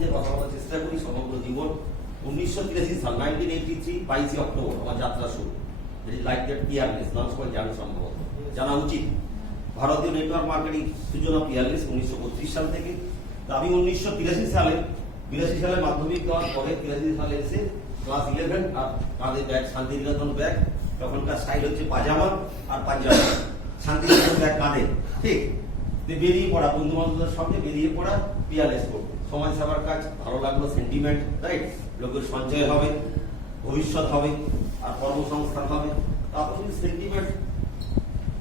সম্বন্ধে কথা বলার চেষ্টা করি। সমগ্র জীবন 1983 সাল 1983 22 অক্টোবর আমার যাত্রা শুরু। লাইক দ্যাট পিয়ারলেস নাম সবাই জানে, সম্ভবত জানা উচিত। ভারতীয় নেটওয়ার্ক মার্কেটিং সূচনা পিয়ারলেস 1932 সাল থেকে। তো আমি 1983 সালে মাধ্যমিক দেওয়ার পরে 83 সালে এসে ক্লাস 11 আর কাঁধে ব্যাগ, শান্তিনিকেতন ব্যাগ, তখনকার স্টাইল হচ্ছে পাজামা আর পাঞ্জাবি, শান্তিনিকেতন ব্যাগ কাঁধে, ঠিক বেরিয়ে পড়া, বন্ধু বান্ধবদের সঙ্গে বেরিয়ে পড়া, পিয়ারলেস করবো। সমাজ সেবার কাজ ভালো লাগলো, সেন্টিমেন্ট, রাইট, লোকের সঞ্চয় হবে, ভবিষ্যৎ হবে, আর কর্মসংস্থান হবে। তারপর যদি সেন্টিমেন্ট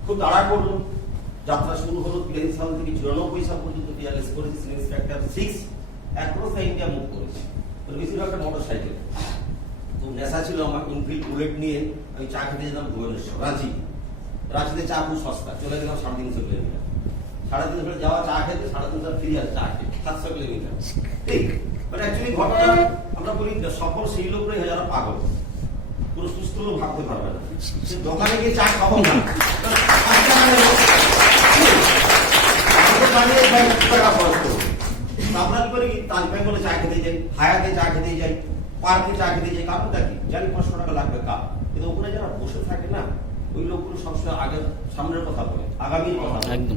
খুব তাড়া করলো, যাত্রা শুরু হলো 83 সাল থেকে 94 সাল পর্যন্ত পিয়ারলেস করেছি। Senior factor 6 across the India move করেছি। তো বেশিরভাগটা মোটর সাইকেল। তো নেশা ছিল আমার, ইনফিল্ড বুলেট নিয়ে আমি চা খেতে যেতাম ভুবনেশ্বর, রাঁচিতে চা খুব সস্তা, চলে গেলাম 350 কিলোমিটার। 350 যাওয়া চা খেতে, 350 ফিরে আসে চা খেতে, 700 কিলোমিটার, ঠিক। বাট অ্যাকচুয়ালি ঘটনা আমরা বলি সফল সেই লোকরাই যারা পাগল, পুরো সুস্থ লোক ভাবতে পারবে না। সে দোকানে গিয়ে চা খাবো না, আমরা কি করি, তাজ বেঙ্গলে চা খেতে যাই, হায়াতে চা খেতে যাই, পার্কে চা খেতে যাই। কারণটা কি? জানি 500 টাকা লাগবে কাপ, কিন্তু ওখানে যারা বসে থাকে না, ওই লোকগুলো সবসময় আগের সামনের কথা বলে, আগামীর কথা বলে,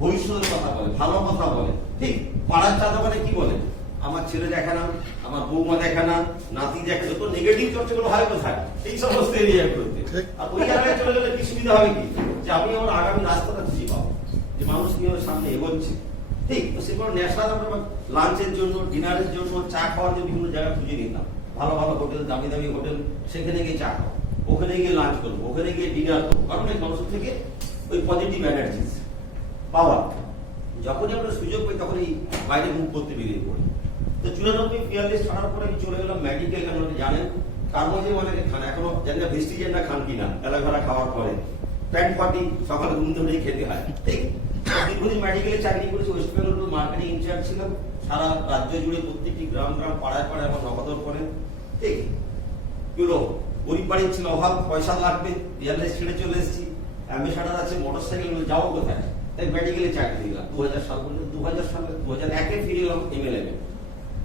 ভবিষ্যতের কথা বলে, ভালো কথা বলে, ঠিক। পাড়ার চা দোকানে কি বলে? আমার ছেলে দেখে না, আমার বৌমা দেখে না, নাতি দেখে না। তো নেগেটিভ চর্চাগুলো হয় কোথায়? এই সমস্ত এরিয়াগুলোতে। আর ওই জায়গায় চলে গেলে কি সুবিধা হবে কি? যে আমি আমার আগামী রাস্তাটা খুঁজে পাবো, যে মানুষ কিভাবে সামনে এগোচ্ছে, ঠিক। তো সেগুলো ন্যাশনাল আমরা লাঞ্চের জন্য, ডিনারের জন্য, চা খাওয়ার জন্য বিভিন্ন জায়গা খুঁজে নিতাম। ভালো ভালো হোটেল, দামি দামি হোটেল, সেখানে গিয়ে চা খাবো, ওখানে গিয়ে লাঞ্চ করবো, ওখানে গিয়ে ডিনার করবো। কারণ এই মানুষের থেকে ওই পজিটিভ এনার্জিস পাওয়া। যখনই আমরা সুযোগ পাই তখন এই বাইরে মুভ করতে বেরিয়ে পড়ি। তো 94 পিয়ারলেস ছাড়ার পরে আমি চলে গেলাম মেডিকেল। কেন জানেন? তার মধ্যে অনেকে খান, এখনো জানি না ভেস্টিজেনটা খান কিনা, এলাঘাটা খাওয়ার পরে প্যান্ট পার্টি সকালে ঘুম ধরেই খেতে হয়, ঠিক। দীর্ঘদিন মেডিকেলে চাকরি করেছি, ওয়েস্ট বেঙ্গল মার্কেটিং ইনচার্জ ছিলাম। সারা রাজ্য জুড়ে প্রত্যেকটি গ্রাম পাড়ায় পাড়ায় আমার নগদর করে, ঠিক। এগুলো গরিব বাড়ির ছিল, অভাব, পয়সা লাগবে, পিয়ারলেস ছেড়ে চলে এসেছি। অ্যাম্বাসাডার আছে, মোটর সাইকেল, যাবো কোথায়? তাই মেডিকেলে চাকরি দিলাম 2000 সাল পর্যন্ত। 2001-এ ফিরে এলাম এমএলএ,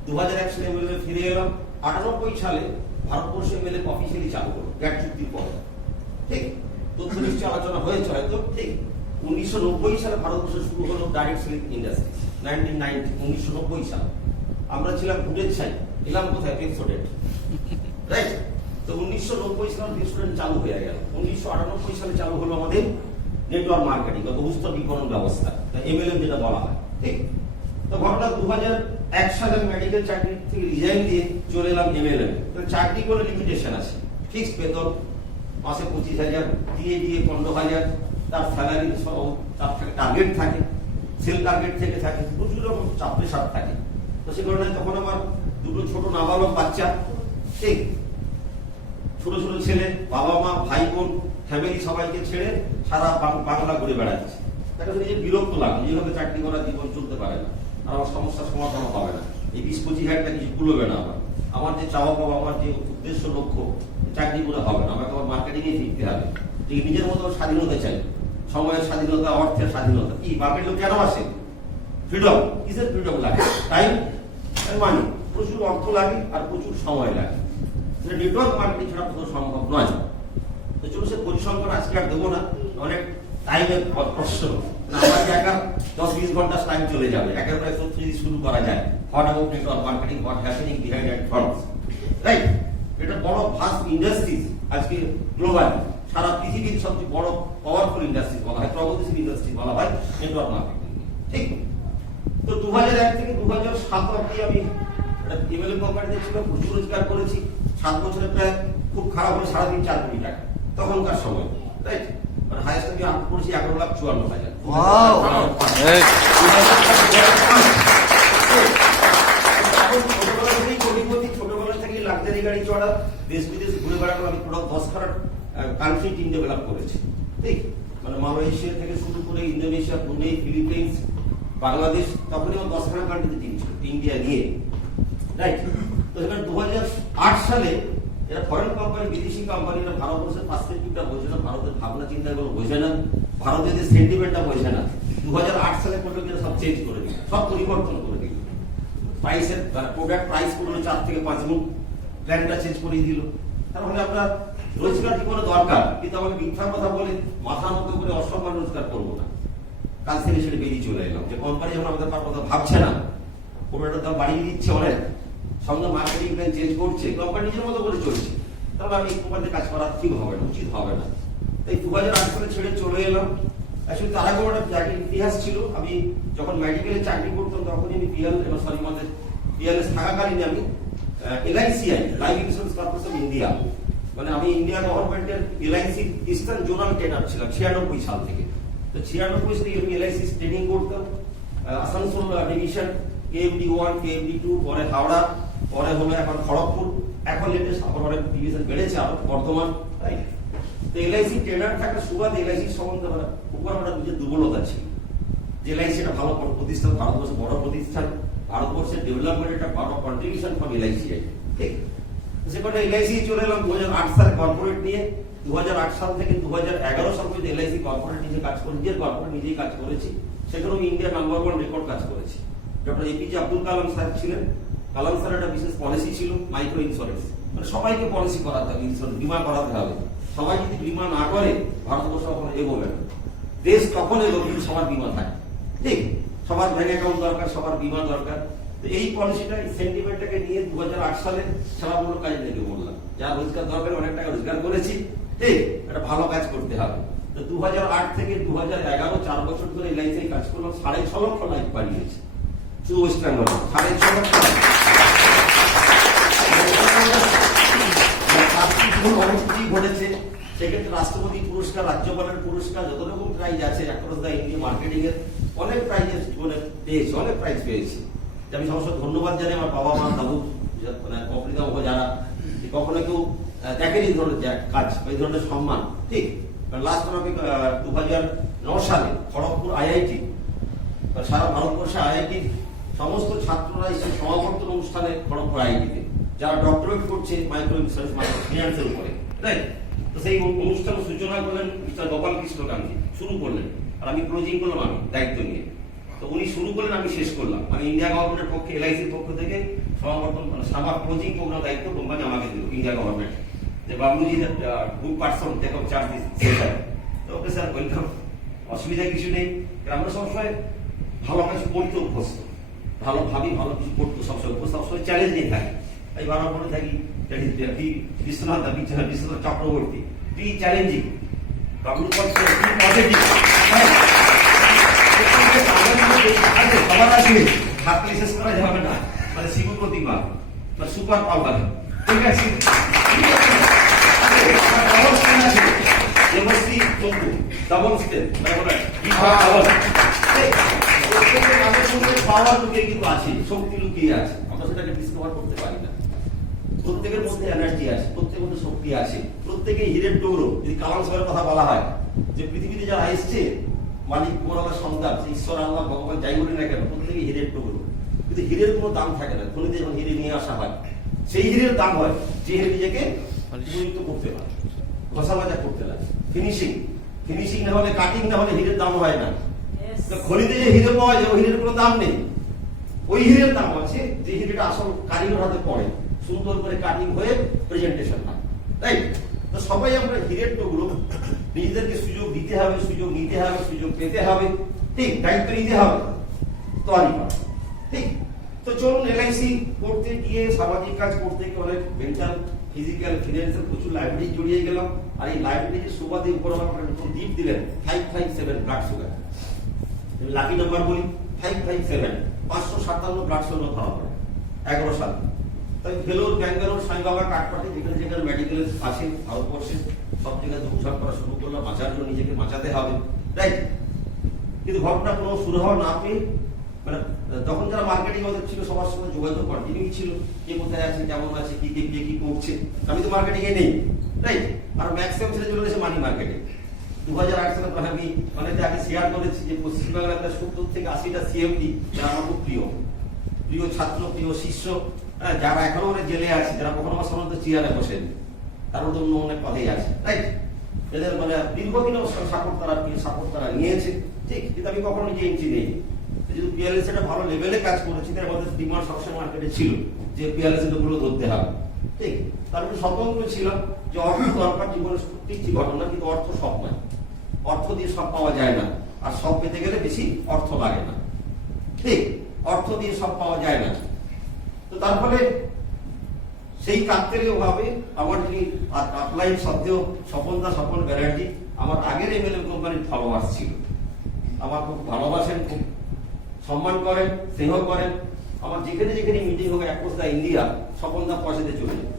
2001 সালে এমএলএ ফিরে এলাম। 98 সালে ভারতবর্ষে এমএলএ অফিসিয়ালি চালু হলো গ্যাট চুক্তির পরে, ঠিক। তথ্য নিশ্চয় আলোচনা হয়েছে হয়তো, ঠিক। 1990 সালে ভারতবর্ষে শুরু হলো ডাইরেক্ট সেলিং ইন্ডাস্ট্রি। 1990 সাল আমরা ছিলাম ভুটের ছাই, এলাম কোথায়? পেক্সোডেট, রাইট। তো 1990 সালে পেক্সোডেট চালু হয়ে গেল। 1998 সালে চালু হলো আমাদের নেটওয়ার্ক মার্কেটিং বা বহুস্তর বিপণন ব্যবস্থা, এমএলএম যেটা বলা হয়, ঠিক। তো ঘটনা 2001 সালে মেডিকেল চাকরি থেকে রিজাইন দিয়ে চলে এলাম এমএলএম। তো চাকরি করে লিমিটেশন আছে, ফিক্সড বেতন, মাসে 25,000, দিয়ে 15,000, তার স্যালারি সহ, তার টার্গেট থাকে, সেল টার্গেট থেকে থাকে, প্রচুর রকম চাপ প্রেশার থাকে। তো সে কারণে তখন আমার দুটো ছোট নাবালক বাচ্চা, ঠিক, ছোট ছোট ছেলে, বাবা মা, ভাই বোন, ফ্যামিলি সবাইকে ছেড়ে সারা বাংলা ঘুরে বেড়াচ্ছে। তাকে নিজে বিরক্ত লাগে, যেভাবে চাকরি করা জীবন চলতে পারে না, আর আমার সমস্যার সমাধান হবে না, এই 20-25 হাজার কিছু কুলবে না। আমার যে চাওয়া পাওয়া, আমার যে উদ্দেশ্য লক্ষ্য, চাকরি করে হবে না, আমাকে আমার মার্কেটিং এ শিখতে হবে। নিজের মতো স্বাধীনতা চাই, সময়ের স্বাধীনতা, অর্থের স্বাধীনতা। কি বাপের লোক কেন আসে? ফ্রিডম, কিসের ফ্রিডম লাগে? টাইম, মানি, প্রচুর অর্থ লাগে আর প্রচুর সময় লাগে। সেটা নেটওয়ার্ক মার্কেটিং ছাড়া কোথাও সম্ভব নয়। তো চলো সে পরিসংখ্যান আজকে আর দেবো না, অনেক টাইমের প্রশ্ন। আমাকে একা 10-20 ঘন্টা টাইম চলে যাবে একেবারে তথ্য যদি শুরু করা যায়। What about network marketing, what happening behind advance, right. এটা বড় ফাস্ট ইন্ডাস্ট্রিজ, আজকে গ্লোবাল সারা পৃথিবীর সবচেয়ে বড় পাওয়ারফুল ইন্ডাস্ট্রি বলা হয়, প্রগতিশীল ইন্ডাস্ট্রি বলা হয় নেটওয়ার্ক মার্কেটিং, ঠিক। তো 2001 থেকে 2007 অবধি আমি এমএলএ কোম্পানিতে ছিলাম, প্রচুর রোজগার করেছি। 7 বছরে প্রায় খুব খারাপ হলে 4.5 কোটি টাকা তখনকার সময়, রাইট। আর হাইয়েস্ট আমি আপ করেছি 11,54,000। ছোটবেলা থেকেই লাক্সারি গাড়ি চড়া, দেশ বিদেশে ঘুরে বেড়ানো। আমি পুরো 10খানা কান্ট্রি টিম ডেভেলপ করেছি, ঠিক। মানে মালয়েশিয়া থেকে শুরু করে ইন্দোনেশিয়া, ব্রুনেই, ফিলিপিন্স, বাংলাদেশ, তখনই আমার 10খানা কান্ট্রিতে টিম ছিল, ইন্ডিয়া নিয়ে, রাইট। তো সেখানে 2008 সালে এরা ফরেন কোম্পানি, বিদেশি কোম্পানি, এরা ভারতবর্ষের পার্সপেক্টিভটা বোঝে না, ভারতের ভাবনা চিন্তা গুলো বোঝে না, ভারতের সেন্টিমেন্টটা বোঝে না। 2008 সালে পর্যন্ত সব চেঞ্জ করে দিল, সব পরিবর্তন করে দিল। প্রাইসের প্রোডাক্ট প্রাইস করলো 4 থেকে 5 গুণ, প্ল্যানটা চেঞ্জ করে দিল। তাহলে আপনার রোজগার জীবনে দরকার, কিন্তু আমাকে মিথ্যা কথা বলে মাথা নত করে অসম্মান রোজগার করবো না। কাজ থেকে সেটা বেরিয়ে চলে এলাম যে কোম্পানি যখন আমাদের কথা ভাবছে না, প্রোডাক্টের দাম বাড়িয়ে দিচ্ছে অনেক, সঙ্গে মার্কেটিং প্ল্যান চেঞ্জ করছে, কোম্পানি নিজের মতো করে চলছে, তাহলে আমি এই কোম্পানিতে কাজ করা ঠিক হবে না, উচিত হবে না। তাই 2008 সালে ছেড়ে চলে এলাম। আসলে তার আগে একটা চাকরির ইতিহাস ছিল। আমি যখন মেডিকেলে চাকরি করতাম তখনই আমি পিএলএস থাকাকালীন আমি LICI life insurance corporation of India, মানে আমি ইন্ডিয়া গভর্নমেন্টের LIC ইস্টার্ন জোনাল ট্রেনার ছিলাম 96 সাল থেকে। তো 96 সালে আমি LIC ট্রেনিং করতাম আসানসোল ডিভিশন, KMD1, KMD2, পরে হাওড়া, পরে হলো এখন খড়গপুর, এখন লেটেস্ট আবার অনেক ডিভিশন বেড়েছে, আরো বর্তমান। রাইট। তো LIC ট্রেনার থাকার সুবাদে LIC সম্বন্ধে উপর আমার নিজের দুর্বলতা ছিল যে LIC একটা ভালো প্রতিষ্ঠান, ভারতবর্ষের বড় প্রতিষ্ঠান, ভারতবর্ষের ডেভেলপমেন্ট একটা বড় কন্ট্রিবিউশন ফ্রম LICI। ঠিক, সেখানে LIC চলে এলাম 2008 সালে কর্পোরেট নিয়ে। 2008 সাল থেকে 2011 সাল পর্যন্ত LIC কর্পোরেট নিজে কাজ করে, নিজের কর্পোরেট নিজেই কাজ করেছি। সেখানে আমি ইন্ডিয়া নাম্বার 1 রেকর্ড কাজ করেছি। Doctor APJ Abdul Kalam sir ছিলেন। কালাম স্যার একটা বিশেষ পলিসি ছিল মাইক্রো ইন্স্যুরেন্স, মানে সবাইকে পলিসি করাতে হবে, ইন্স্যুরেন্স বিমা করাতে হবে। সবাই যদি বিমা না করে ভারতবর্ষ কখনো এগোবে না। দেশ তখন এগোবে যদি সবার বিমা থাকে। ঠিক, সবার ব্যাংক অ্যাকাউন্ট দরকার, সবার বিমা দরকার। তো এই পলিসিটা, এই সেন্টিমেন্টটাকে নিয়ে 2008 সালে সেবামূলক কাজে লেগে বললাম, যা রোজগার দরকার অনেক টাকা রোজগার করেছি, ঠিক, একটা ভালো কাজ করতে হবে। তো 2008 থেকে 2011 4 বছর ধরে LIC কাজ করলাম। 6.5 লক্ষ লাইফ বাড়িয়েছে শুধু ওয়েস্ট বেঙ্গল, 6.5 লক্ষ। অনেক ঘটেছে। সেক্ষেত্রে রাষ্ট্রপতি পুরস্কার, রাজ্যপালের পুরস্কার, যত রকম প্রাইজ আছে অ্যাক্রস দ্য ইন্ডিয়া মার্কেটিং এর অনেক প্রাইজের জীবনে পেয়েছি, অনেক প্রাইজ পেয়েছি। আমি সমস্ত ধন্যবাদ জানি আমার বাবা মা, দাদু, মানে কপিতা যারা কখনো কেউ দেখেনি এই ধরনের কাজ, এই ধরনের সম্মান। ঠিক, লাস্ট আমি 2009 সালে খড়গপুর IIT, সারা ভারতবর্ষে IIT সমস্ত ছাত্ররা এসে সমাবর্তন অনুষ্ঠানে খড়গপুর IIT-তে যারা ডক্টরেট করছে মাইক্রো ইন্স্যুরেন্স, মাইক্রো ফিন্যান্সের উপরে, রাইট। তো সেই অনুষ্ঠান সূচনা করলেন মিস্টার গোপাল কৃষ্ণ গান্ধী, শুরু করলেন, আর আমি ক্লোজিং করলাম আমি দায়িত্ব নিয়ে। তো উনি শুরু করলেন, আমি শেষ করলাম। আমি ইন্ডিয়া গভর্নমেন্টের পক্ষে LIC-র পক্ষ থেকে সমাবর্তন, মানে সামা ক্লোজিং প্রোগ্রাম দায়িত্ব কোম্পানি আমাকে দিল, ইন্ডিয়া গভর্নমেন্ট, যে Babuji good person take of charge this. তো ওকে স্যার ওয়েলকাম, অসুবিধা কিছু নেই। আমরা সবসময় ভালো কাজ করতে অভ্যস্ত, ভালো ভাবি, ভালো কিছু করতে সবসময় চ্যালেঞ্জ নিয়ে থাকি। তাই বারবার বলে থাকি Biswanath Chakraborty, B challenging, positive. সবার আসবে থাকলে শেষ করা যাবে না, মানে শিব প্রতিমা, মানে সুপার পাওয়ার। ঠিক আছে, ডাবল স্টেপ, পাওয়ার লুকিয়ে কিন্তু আছে, শক্তি লুকিয়ে আছে, আমরা সেটাকে ডিসকভার করতে পারি না। প্রত্যেকের মধ্যে এনার্জি আছে, প্রত্যেকের মধ্যে শক্তি আছে, প্রত্যেকে হীরের টুকরো। যদি কালাম সাহেবের কথা বলা হয় যে পৃথিবীতে যারা এসছে মালিক মোরালার সন্তান, ঈশ্বর আল্লাহ ভগবান যাই বলি না কেন, প্রত্যেকে হীরের টুকরো। কিন্তু হীরের কোনো দাম থাকে না, খনিতে যখন হীরে নিয়ে আসা হয় সেই হীরের দাম হয় যে হীরে নিজেকে উপযুক্ত করতে পারে, ঘষা মাজা করতে লাগে, ফিনিশিং না হলে, কাটিং না হলে হীরের দাম হয় না। খনিতে যে হিরে পাওয়া যায় ওই হিরের কোনো দাম নেই, ওই হিরের দাম আছে যে হিরেটা আসল কারিগর হাতে পড়ে, সুন্দর করে কাটিং হয়ে প্রেজেন্টেশন হয়। তাই তো সবাই আমরা হিরের টুকরো, নিজেদেরকে সুযোগ দিতে হবে, সুযোগ নিতে হবে, সুযোগ পেতে হবে, ঠিক, দায়িত্ব নিতে হবে, তো ঠিক। তো চলুন LIC করতে গিয়ে, সামাজিক কাজ করতে গিয়ে অনেক মেন্টাল, ফিজিক্যাল, ফিনান্সিয়াল প্রচুর লাইব্রেরি জড়িয়ে গেলাম। আর এই লাইব্রেরির সুবাদে উপর আমার নতুন দ্বীপ দিলেন 557 ব্লাড সুগার, লাকি নাম্বার বলি 557, 557 ব্লাড সুগার ধরা পড়ে 11 সাল। তাই ভেলোর, ব্যাঙ্গালোর, সাইবাবা, কাঠপাটি, যেখানে যেখানে মেডিকেল আছে ভারতবর্ষে সব জায়গায় দৌড়ঝাঁপ করা শুরু করলাম, বাঁচার জন্য নিজেকে বাঁচাতে হবে, রাইট। কিন্তু ঘটনা কোনো শুরু হওয়া না পেয়ে, মানে যখন যারা মার্কেটিং ওদের ছিল সবার সঙ্গে যোগাযোগ কন্টিনিউ ছিল, কে কোথায় আছে, কেমন আছে, কি কি করছে। আমি তো মার্কেটিং এ নেই, রাইট। আর ম্যাক্সিমাম ছেলে চলে গেছে মানি মার্কেটিং। 2008 সালে আমি অনেকটা আগে শেয়ার করেছি যে পশ্চিমবাংলার 70 থেকে 80টা CMD যারা আমার খুব প্রিয় ছাত্র, প্রিয় শিষ্য, যারা এখনো অনেক জেলে আছে, যারা কখনো আমার সামনে চেয়ারে বসেন, তার মধ্যে অন্য অনেক পথেই আছে, রাইট। এদের মানে দীর্ঘদিনও সাপোর্ট তারা নিয়েছে, ঠিক। কিন্তু আমি কখনো নিজে এন্ট্রি নেই। যেহেতু পিআরএলএস একটা ভালো লেভেলে কাজ করেছি, তার মধ্যে ডিমান্ড সবসময় মার্কেটে ছিল যে পিআরএলএস গুলো ধরতে হবে, ঠিক। তারপরে স্বতন্ত্র ছিলাম যে অর্থ দরকার জীবনের প্রত্যেকটি ঘটনা, কিন্তু অর্থ সব নয়, অর্থ দিয়ে সব পাওয়া যায় না, আর সব পেতে গেলে বেশি অর্থ লাগে না, ঠিক। অর্থ দিয়ে সব পাওয়া যায় না। তো তারপরে সেই কাকতালীয় ভাবে আমার যিনি আপলাইন সত্ত্বেও স্বপন ব্যানার্জি আমার আগের এমএলএম কোম্পানির ফলোয়ার্স ছিল, আমার খুব ভালোবাসেন, খুব সম্মান করেন, স্নেহ করেন। আমার যেখানে যেখানে মিটিং হবে অ্যাক্রস দ্য ইন্ডিয়া স্বপনদা পয়সাতে চলে যায়।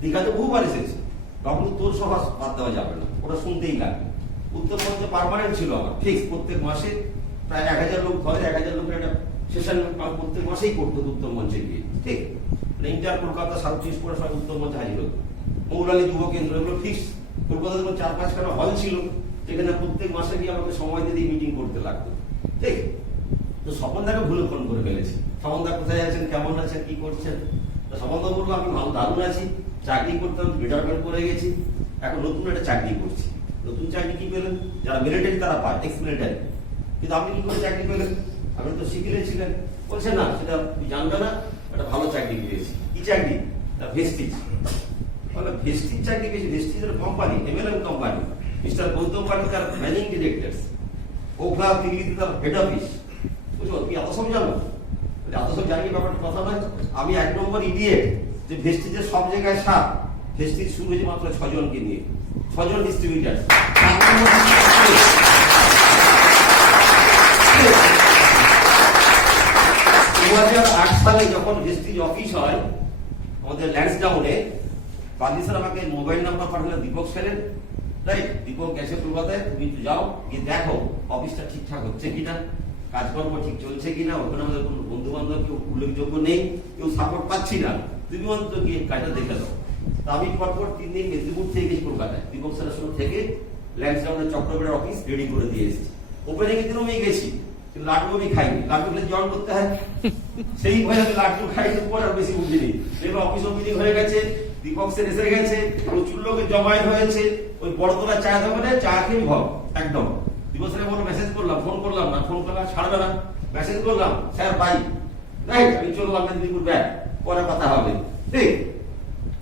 দীঘাতে বহুবার এসেছে, তখন তোর সভা বাদ দেওয়া যাবে না, ওটা শুনতেই লাগে। উত্তরবঙ্গে পার্মানেন্ট ছিল আমার, ফিক্স প্রত্যেক মাসে প্রায় 1000 লোক ধরে, 1000 লোকের একটা সেশন প্রত্যেক মাসেই করতো উত্তর মঞ্চে গিয়ে, ঠিক। ইন্টার কলকাতা, সাউথ ইস্ট করে সবাই উত্তর মঞ্চে হাজির হতো। মৌলালী যুব কেন্দ্র, এগুলো ফিক্স। কলকাতাতে 4-5খানা হল ছিল, যেখানে প্রত্যেক মাসে গিয়ে আমাকে সময় দিয়ে মিটিং করতে লাগতো, ঠিক। তো স্বপনদাকে ভুলে ফোন করে ফেলেছি, স্বপনদা কোথায় আছেন, কেমন আছেন, কি করছেন। স্বপনদা বললো আমি ভালো দারুণ আছি, চাকরি করতাম, রিটায়ারমেন্ট করে গেছি, এখন নতুন একটা চাকরি করছি। নতুন চাকরি কি পেলেন? যারা মিলিটারি তারা পায়, এক্স মিলিটারি। কিন্তু আপনি কি করে চাকরি পেলেন? আপনি তো সিভিলে ছিলেন। বলছে না, সেটা জানবে না, একটা ভালো চাকরি পেয়েছি। কি চাকরি? ভেস্টিজ। বলে ভেস্টিজ চাকরি পেয়েছি? ভেস্টিজের company, MLM company, mister Gautam পানি তার ম্যানেজিং ডিরেক্টর, ওখলা দিল্লিতে তার হেড অফিস। বুঝলো, তুমি এত সব জানো? এত সব জানি ব্যাপারটা কথা নয়। আমি 1 নম্বর ইডিয়েট যে ভেস্টিজের সব জায়গায় সাপ। ভেস্টিজ শুরু হয়েছে মাত্র 6 জনকে নিয়ে, 6 জন ডিস্ট্রিবিউটার। 2008 সালে যখন ভেস্টিজ অফিস হয় আমাদের ল্যান্সডাউনে, বাদি স্যার আমাকে মোবাইল নাম্বার পাঠালেন দীপক স্যারের, রাইট। দীপক গেছে কলকাতায়, তুমি যাও গিয়ে দেখো অফিসটা ঠিকঠাক হচ্ছে কিনা, কাজকর্ম ঠিক চলছে কিনা, ওখানে আমাদের কোনো বন্ধু বান্ধব কেউ উল্লেখযোগ্য নেই, কেউ সাপোর্ট পাচ্ছি না, তুমি অন্তত গিয়ে কাজটা দেখে দাও। তা আমি পরপর 3 দিন মেদিনীপুর থেকে গেছি কলকাতায়, দীপক স্যারের সঙ্গে থেকে ল্যান্সডাউনের চক্রবেড়ার অফিস রেডি করে দিয়ে এসেছি। ওপেনিং এর দিনও আমি গেছি, কিন্তু লাড্ডু আমি খাইনি, লাড্ডু খেলে জয়েন করতে হয়, সেই ভয়ে আমি লাড্ডু খাইনি, পর আর বেশি বুঝিনি। এবার অফিস মিটিং হয়ে গেছে, দীপক স্যার এসে গেছে, প্রচুর লোকের জমায়েত হয়েছে, ওই বড়তলা চা দোকানে চা খেয়ে ভব একদম। দীপক স্যার বলো মেসেজ করলাম, ফোন করলাম না, ফোন করলাম ছাড়বে না, মেসেজ করলাম স্যার বাই, রাইট। আমি চললাম মেদিনীপুর ব্যাক, পরে কথা হবে, ঠিক।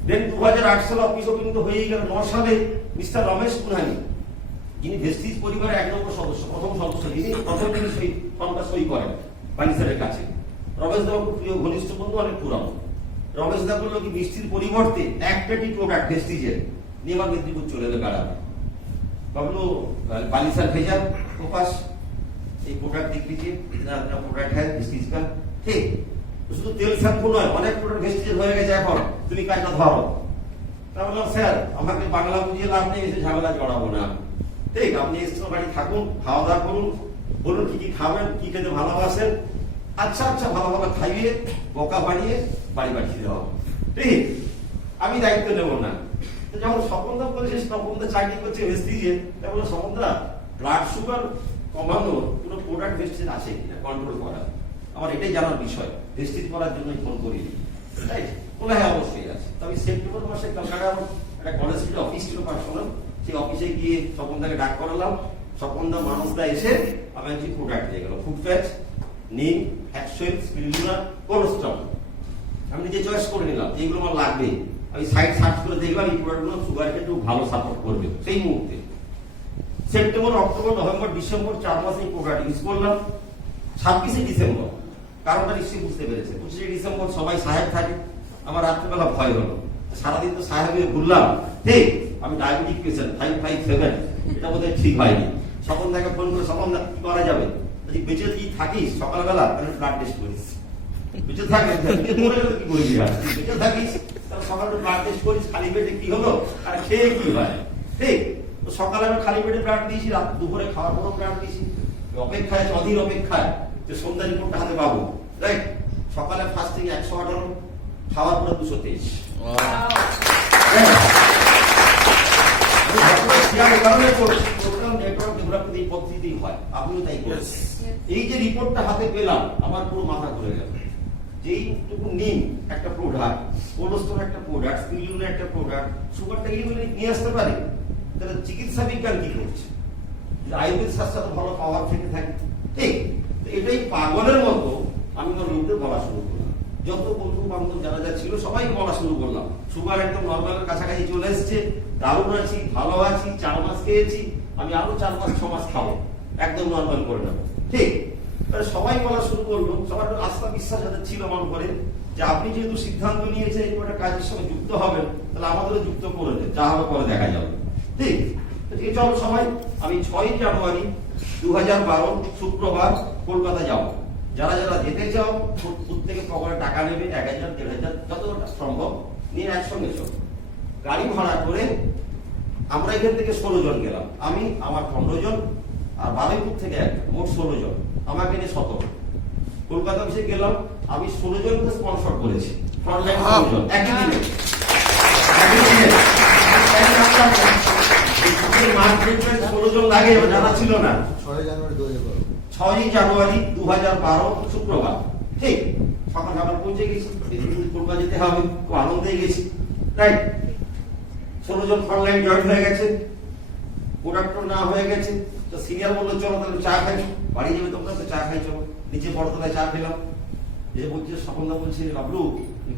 দেন 2008 সালে অফিস ওপেনিং তো হয়েই গেল। 9 সালে মিস্টার রমেশ কুনহানি, যিনি ভেস্টিজ পরিবারের 1 নম্বর সদস্য, প্রথম সদস্য, যিনি প্রথম দিন ফর্মটা সই করেন বানি স্যারের কাছে। রমেশ দা খুব প্রিয় ঘনিষ্ঠ বন্ধু, অনেক পুরানো। রমেশ দা বললো কি মিষ্টির পরিবর্তে একটাটি প্রোডাক্ট ভেস্টিজের নিয়ে আমার মেদিনীপুর চলে এলো বেড়াবে। ভাবলো বানি স্যার ভেজা প্রকাশ এই প্রোডাক্ট देख लीजिए, इतना अपना प्रोडक्ट है वेस्टिज का, ठीक। শুধু তেল শ্যাম্পু নয়, অনেক প্রোডাক্ট ভেস্টিজের হয়ে গেছে, এখন তুমি কাজটা ধরো। তা বললাম স্যার আমাকে বাংলা বুঝিয়ে লাভ নেই, এসে ঝামেলা জড়াবো না, ঠিক। আপনি এসে বাড়ি থাকুন, খাওয়া দাওয়া করুন, বলুন কি কি খাবেন, কি খেতে ভালোবাসেন, আচ্ছা আচ্ছা ভালো ভালো খাইয়ে বোকা বানিয়ে বাড়ি পাঠিয়ে দেওয়া, ঠিক। আমি দায়িত্ব নেব না। তো যখন স্বপনদা বলেছে, স্বপনদা চাকরি করছে ভেস্টিজে, তা বলে স্বপনদা ব্লাড সুগার কমানোর কোনো প্রোডাক্ট ভেস্টিজ আছে কিনা কন্ট্রোল করা, আমার এটাই জানার বিষয়, ভেস্টিজ করার জন্যই ফোন করি, রাইট। বলে হ্যাঁ অবশ্যই আছে। তো আমি সেপ্টেম্বর মাসে কলকাতা একটা কলেজ স্ট্রিটে অফিস ছিল পার্সোনাল, সেই অফিসে গিয়ে স্বপনদাকে ডাক করালাম। স্বপনদা মানুষদা এসে আমি একটি প্রোডাক্ট দিয়ে গেল, ফুড ফ্যাট, নিম, হ্যাকসোয়েল, স্পিরুলিনা, কোলেস্ট্রল। আমি নিজে চয়েস করে নিলাম এইগুলো আমার লাগবে। আমি সাইট সার্চ করে দেখলাম এই প্রোডাক্টগুলো সুগারকে একটু ভালো সাপোর্ট করবে সেই মুহূর্তে। সেপ্টেম্বর, অক্টোবর, নভেম্বর, ডিসেম্বর 4 মাস এই প্রোডাক্ট ইউজ করলাম। 26শে ডিসেম্বর, কারণটা নিশ্চয়ই বুঝতে পেরেছে, 25শে ডিসেম্বর সবাই সাহেব থাকে, আমার রাত্রেবেলা ভয় হলো, সারাদিন তো সাহেবে ঘুরলাম, ঠিক। আমি ডায়াবেটিক পেশেন্ট, 557, এটা বোধহয় ঠিক হয়নি। স্বপনদাকে ফোন করে, স্বপনদা কি করা যাবে, যদি বেঁচে যদি থাকিস সকালবেলা তাহলে ব্লাড টেস্ট করিস, বেঁচে থাকে মরে গেলে কি করবি, বেঁচে থাকিস তাহলে সকালে ব্লাড টেস্ট করিস, খালি পেটে কি হলো আর খেয়ে কি হয়, ঠিক। তো সকালে আমি খালি পেটে ব্লাড দিয়েছি, রাত দুপুরে খাওয়ার পরও ব্লাড দিয়েছি, অপেক্ষায়, অধীর অপেক্ষায় যে সন্ধ্যা রিপোর্টটা হাতে পাবো, রাইট। সকালে ফার্স্টিং 118, খাওয়ার পরে 223। এই যে রিপোর্টটা হাতে পেলাম আমার পুরো মাথা ঘুরে গেল। যেইটুকু নিম একটা প্রোডাক্ট, কোলেস্ট্রল একটা প্রোডাক্ট, স্পিরুলিনা একটা প্রোডাক্ট, সুগারটা নিয়ে আসতে পারে, তাহলে চিকিৎসা বিজ্ঞান কি করছে? আয়ুর্বেদ শাস্ত্র তো ভালো পাওয়ার থেকে থাকে, ঠিক। এটাই পাগলের মতো আমি আমার লোকদের বলা শুরু করলাম, যত বন্ধু বান্ধব যারা যা ছিল সবাইকে বলা শুরু করলাম, সুগার একদম নর্মালের কাছাকাছি চলে এসছে, দারুণ আছি, ভালো আছি, 4 মাস খেয়েছি, আমি আরো 4 মাস 6 মাস খাবো, একদম নর্মাল করে নেবো। ঠিক সবাই বলা শুরু করলো, সবার আস্থা বিশ্বাস যাদের ছিল আমার উপরে, যে আপনি যেহেতু সিদ্ধান্ত নিয়েছেন এরকম একটা কাজের সঙ্গে যুক্ত হবেন, তাহলে আমাদেরও যুক্ত করে দেন, যা হবে পরে দেখা যাবে। ঠিক চলো সবাই, আমি 6 জানুয়ারি 2012 শুক্রবার কলকাতা যাবো। যারা যারা যেতে চাও প্রত্যেকে পকেটে টাকা নেবে, 1000 1500 যতটা সম্ভব নিয়ে একসঙ্গে চল। গাড়ি ভাড়া করে আমরা এখান থেকে 16 জন গেলাম, আমি আমার 15 জন আর বারুইপুর থেকে একটা, মোট 16 জন, আমাকে নিয়ে 17। কলকাতা অফিসে গেলাম, আমি 16 জনকে স্পন্সর করেছি, ফ্রন্টলাইন 16 জন একই দিনে। মার্চ 16 জন লাগে জানা ছিল না। 6 জানুয়ারি 2012 শুক্রবার, ঠিক সকাল সকাল পৌঁছে গেছি, কলকাতা যেতে হবে, খুব আনন্দে গেছি, রাইট। 16 জন ফ্রন্টলাইন জয়েন হয়ে গেছে, প্রোডাক্ট না হয়ে গেছে, তো সিনিয়র বললো চলো তাহলে চা খাই, বাড়ি যাবে তোমরা তো চা খাই চলো। নিচে বড়তলায় চা খেলাম, যে বলছে স্বপনদা বলছে বাবলু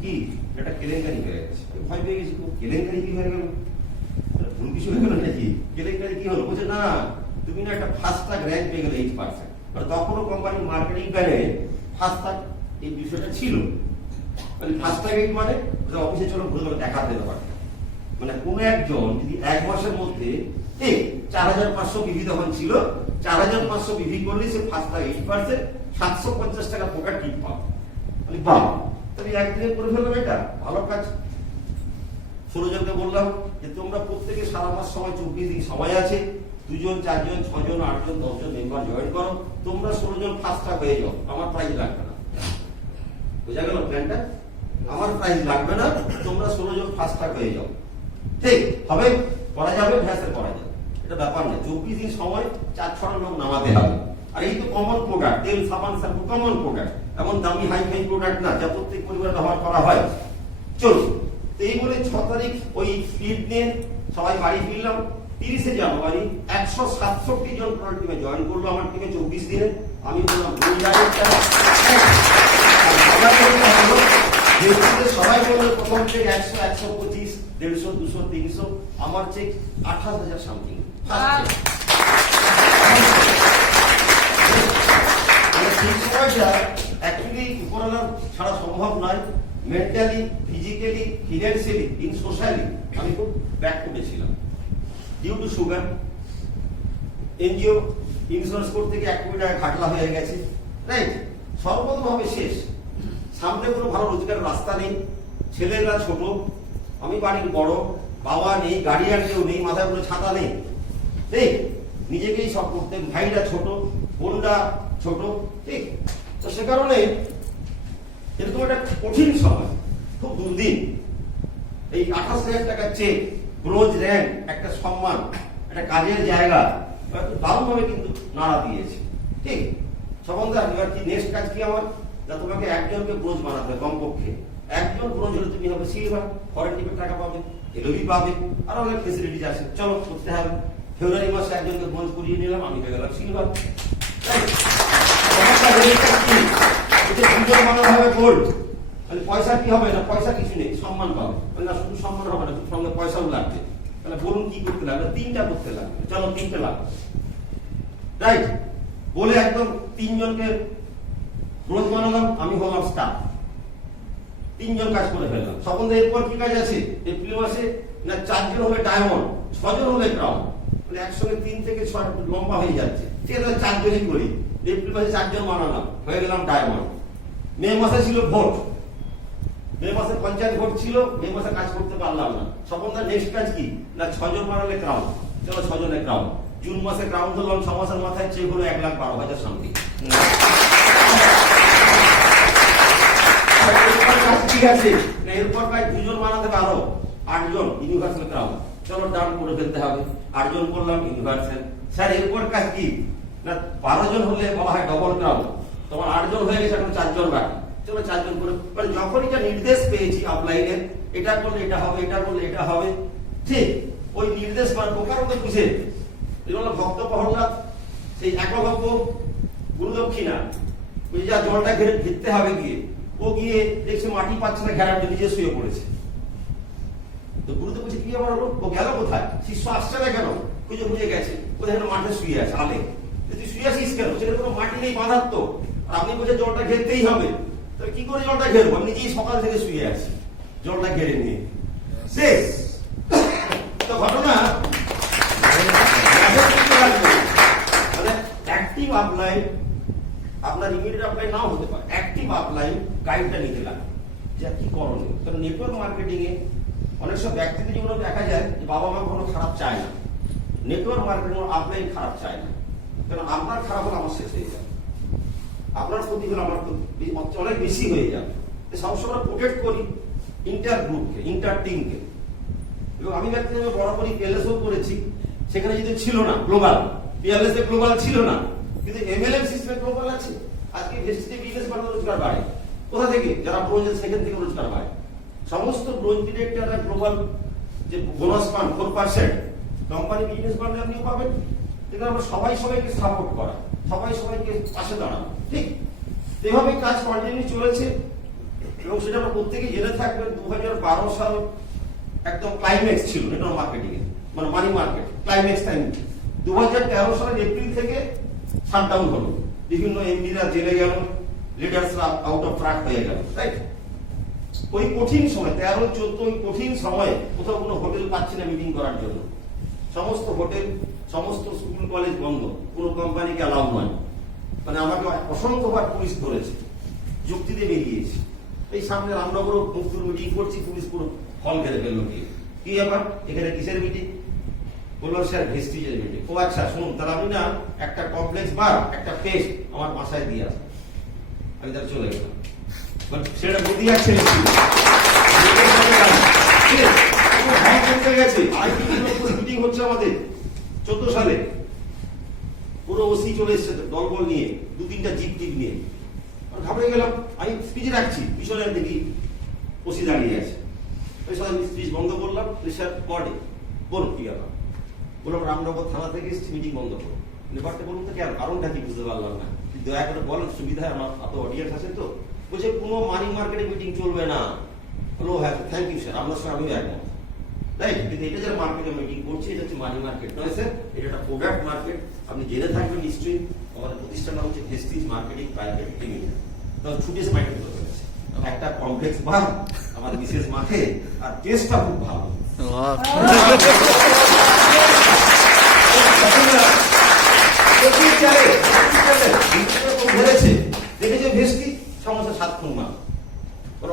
কি এটা কেলেঙ্কারি হয়ে গেছে, ভয় পেয়ে গেছি, কেলেঙ্কারি কি হয়ে গেল, ভুল কিছু হয়ে গেল নাকি, কেলেঙ্কারি কি হলো? বলছে না তুমি না একটা ফার্স্ট ট্রাক র্যাঙ্ক পেয়ে গেলে 8%, মানে তখনও কোম্পানির মার্কেটিং প্ল্যানে ফার্স্ট ট্রাক এই বিষয়টা ছিল, মানে ফার্স্ট ট্রাক মানে অফিসে চলো ভুল করে দেখাতে পারে, মানে কোন একজন যদি 1 মাসের মধ্যে 4500 বিভি তখন ছিল, 4500 বিভি করলে সে ফার্স্ট ট্রাক 8%, 750 টাকা পকেট টিপ পাবে, মানে বাহ, তুমি একদিনে করে ফেললাম, এটা ভালো কাজ। 16 জনকে বললাম যে তোমরা প্রত্যেকে সারা মাস সময় 24 দিন সময় আছে, 2 জন 4 জন 6 জন 8 জন 10 জন মেম্বার জয়েন করো, তোমরা 16 জন ফার্স্ট ট্রাক হয়ে যাও, আমার প্রাইজ লাগবে না। বোঝা গেল প্ল্যানটা? আমার প্রাইজ লাগবে না, তোমরা 16 জন ফার্স্ট ট্রাক হয়ে যাও, ঠিক হবে, করা যাবে, ভ্যাসে করা যাবে, এটা ব্যাপার না। 24 দিন সময় 4-6 লোক নামাতে হবে, আর এই তো কমন প্রোডাক্ট, তেল সাবান শ্যাম্পু কমন প্রোডাক্ট, এমন দামি হাই ফাই প্রোডাক্ট না যা প্রত্যেক পরিবারে ব্যবহার করা হয়। চল, তো এই বলে 6 তারিখ ওই স্পিড নিয়ে সবাই বাড়ি ফিরলাম। 30 জানুয়ারি 167 জন প্রোডাক্ট টিমে জয়েন করলো আমার টিমে 24 দিনে। আমি বললাম সবাই বললো প্রথম চেক 100, 125, 150, 200, 300, আমার চেক 28,000 সামথিং। অ্যাকচুয়ালি উপরওয়ালা ছাড়া সম্ভব নয়, mentally, physically, financially, in socially আমি খুব ব্যাকফুটে ছিলাম due to sugar. NGO insurance করতে গিয়ে 1 কোটি টাকা ঘাটলা হয়ে গেছে, রাইট। সর্বতভাবে শেষ, সামনে কোনো ভালো রোজগারের রাস্তা নেই, ছেলেরা ছোট, আমি বাড়ির বড়, বাবা নেই, গার্ডিয়ান কেউ নেই, মাথায় কোনো ছাতা নেই, ঠিক নিজেকেই সব করতে, ভাইরা ছোট, বোনরা ছোট, ঠিক। তো সে কারণে এরকম একটা কঠিন সময়, খুব দুর্দিন। এই 28,000 টাকা চেক, ব্রোঞ্জ র্যাঙ্ক, একটা সম্মান, একটা কাজের জায়গা, দারুণভাবে কিন্তু নাড়া দিয়েছে, ঠিক। স্বপনদা এবার কি নেক্সট কাজ কি আমার? না তোমাকে একজনকে ব্রোঞ্জ বানাতে হবে, কমপক্ষে একজন ব্রোঞ্জ হলে তুমি হবে সিলভার, ফরেন টিপের টাকা পাবে, এলবি পাবে, আরো অনেক ফেসিলিটিস আছে, চলো করতে হবে। ফেব্রুয়ারি মাসে একজনকে ব্রোঞ্জ করিয়ে নিলাম, আমি হয়ে গেলাম সিলভার। পয়সা কি হবে না, পয়সা কিছু নেই, সম্মান পাবে না, শুধু সম্মান হবে না, সঙ্গে পয়সাও লাগবে। তাহলে বলুন কি করতে লাগবে? 3টা করতে লাগবে, চলো 3টে লাগবে, রাইট। বলে একদম 3 জনকে ব্রোঞ্জ বানালাম, আমি হলাম স্টাফ, 3 জন কাজ করে ফেললাম। স্বপন এরপর কি কাজ আছে এপ্রিল মাসে? না 4 জন হলে ডায়মন্ড, 6 জন হলে ক্রাউন, মানে একসঙ্গে 3 থেকে 6 লম্বা হয়ে যাচ্ছে, ঠিক আছে 4 জনই করি। এপ্রিল মাসে 4 জন বানালাম, হয়ে গেলাম ডায়মন্ড। মে মাসে ছিল ভোট, মে মাসে পঞ্চায়েত ভোট ছিল, মে মাসে কাজ করতে পারলাম না। স্বপনদার নেক্সট কাজ কি? না 6 জন বানালে ক্রাউন, চলো 6 জনের ক্রাউন। জুন মাসে ক্রাউন ধরলাম, 6 মাসের মাথায় চেক হলো 1,12,000 সামথিং। ঠিক আছে, এরপর প্রায় 2 জন বানাতে পারো, 8 জন ইউনিভার্সাল ক্রাউন, চলো ডান করে ফেলতে হবে। 8 জন করলাম ইউনিভার্সাল। স্যার এরপর কাজ কি? না 12 জন হলে বলা হয় ডবল ক্রাউন, তোমার 8 জন হয়ে গেছে, এখন 4 জন বাকি, চলো 4 জন করে। মানে যখনই যা নির্দেশ পেয়েছি আপলাইনের, এটা করলে এটা হবে, এটা করলে এটা হবে, ঠিক ওই নির্দেশ মানে প্রকারকে বুঝে। ভক্ত প্রহ্লাদ সেই একলব্য গুরুদক্ষিণা ওই যা জলটা ঘিরতে হবে গিয়ে, ও গিয়ে দেখছে মাটি পাচ্ছে না ঘেরার জন্য, নিজে শুয়ে পড়েছে। তো গুরুদেব বলছে কি আমার হলো, ও গেল কোথায়, শিষ্য আসছে না কেন, খুঁজে খুঁজে গেছে, ও দেখেন মাঠে শুয়ে আছে আলে। তুই শুয়ে আসিস কেন, সেখানে কোনো মাটি নেই বাঁধার তো, আর আপনি বলছে জলটা ঘেরতেই হবে। তাহলে কি করে জলটা ঘেরবো, আমি নিজেই সকাল থেকে শুয়ে আছি, জলটা ঘেরে নিয়ে শেষ। তো ঘটনা মানে অ্যাক্টিভ আপলাইন, আপনার ইমিডিয়েট আপলাইন নাও হতে পারে, অ্যাক্টিভ আপলাইন গাইডটা নিতে লাগে যে কি করণীয়। কারণ নেটওয়ার্ক মার্কেটিং এ অনেক সব ব্যক্তিদের জীবনে দেখা যায় যে বাবা মা কোনো খারাপ চায় না, নেটওয়ার্ক মার্কেটিং আপলাইন খারাপ চায় না, কারণ আপনার খারাপ হলে আমার শেষ হয়ে যাবে, আপনার ক্ষতি হলে আমার অনেক বেশি হয়ে যাবে। সবসময় প্রোটেক্ট করি ইন্টার গ্রুপকে, ইন্টার টিমকে। এবং আমি ব্যক্তিগত বরাবরই পিএলএসও করেছি, সেখানে যদি ছিল না গ্লোবাল, পিএলএস এ গ্লোবাল ছিল না, কিন্তু এমএলএম সিস্টেমে গ্লোবাল আছে। আজকে ভেস্টিতে বিজনেস বাড়লে রোজগার বাড়ে কোথা থেকে, যারা ব্রোঞ্জ সেখান থেকে রোজগার বাড়ে। সমস্ত ব্রোঞ্জ ডিরেক্টররা গ্লোবাল যে বোনাস পান 4%, কোম্পানি বিজনেস বাড়লে আপনিও পাবেন। যেখানে আমরা সবাই সবাইকে সাপোর্ট করা, সবাই সবাইকে পাশে দাঁড়ানো, ঠিক এভাবে কাজ কন্টিনিউ চলেছে। এবং সেটা আমরা প্রত্যেকে জেনে থাকবেন 2012 সাল একদম ক্লাইম্যাক্স ছিল নেটওয়ার্ক মার্কেটিং এ, মানে মানি মার্কেট ক্লাইম্যাক্স টাইম। 2013 সালের এপ্রিল থেকে শাটডাউন হলো, বিভিন্ন এমডিরা জেলে গেল, লিডার্সরা আউট অফ ট্র্যাক হয়ে গেল, রাইট। ওই কঠিন সময় 13-14 ওই কঠিন সময়ে কোথাও কোনো হোটেল পাচ্ছে না মিটিং করার জন্য, সমস্ত হোটেল সমস্ত স্কুল কলেজ বন্ধ, কোনো কোম্পানিকে অ্যালাউ নয়। মানে আমাকে অসংখ্যবার পুলিশ ধরেছে, যুক্তি দিয়ে বেরিয়েছি। এই সামনে রামনগর মুক্তির মিটিং করছি, পুলিশ পুরো হল ঘেরে ফেললো। কি ব্যাপার, এখানে কিসের মিটিং? বললো স্যার ভেস্টিজের মিটিং। ও আচ্ছা শুনুন, তাহলে আমি না একটা কমপ্লেক্স বা একটা পেস্ট আমার বাসায় দিয়ে আসবো। আমি তার চলে গেলাম, সেটা বুদ্ধি আছে গেছে। মিটিং হচ্ছে আমাদের 14 সালে, পুরো ওসি চলে এসছে দলবল নিয়ে, 2-3টা জিপ টিপ নিয়ে। ঘাবড়ে গেলাম, আমি স্পিচ রাখছি, পিছনে দেখি ওসি দাঁড়িয়ে আছে। ওই সব স্পিচ বন্ধ করলাম, স্যার পড়ে বলুন কি ব্যাপার। বললাম রামনগর থানা থেকে মিটিং বন্ধ করুন। ব্যাপারটা বলুন তো কেন, কারণটা কি বুঝতে পারলাম না, দয়া করে বলেন, সুবিধায় আমার এত অডিয়েন্স আছে তো। বলছে কোনো মানি মার্কেটে মিটিং চলবে না। বলো হ্যাঁ থ্যাংক ইউ স্যার, আপনার সঙ্গে আমিও একমত, রাইট। কিন্তু এটা যারা মার্কেটে মিটিং করছে এটা হচ্ছে মানি মার্কেট নয় স্যার, এটা একটা প্রোডাক্ট মার্কেট। আপনি জেনে থাকবেন নিশ্চয়ই, আমাদের প্রতিষ্ঠানটা হচ্ছে ভেস্টিজ মার্কেটিং প্রাইভেট লিমিটেড। তখন ছুটে এসে মাইকেট ধরে ফেলেছে, একটা কমপ্লেক্স বার আমার বিশেষ মাঠে, আর টেস্টটা খুব ভালো। দেখেছে ভেস্টি সমস্যা 7 খুন মার।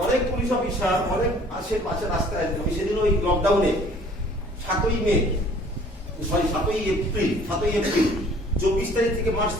অনেক পুলিশ অফিসার অনেক আশেপাশে রাস্তায়, আমি সেদিন ওই লকডাউনে 7ই এপ্রিল 24 তারিখ থেকে মার্চ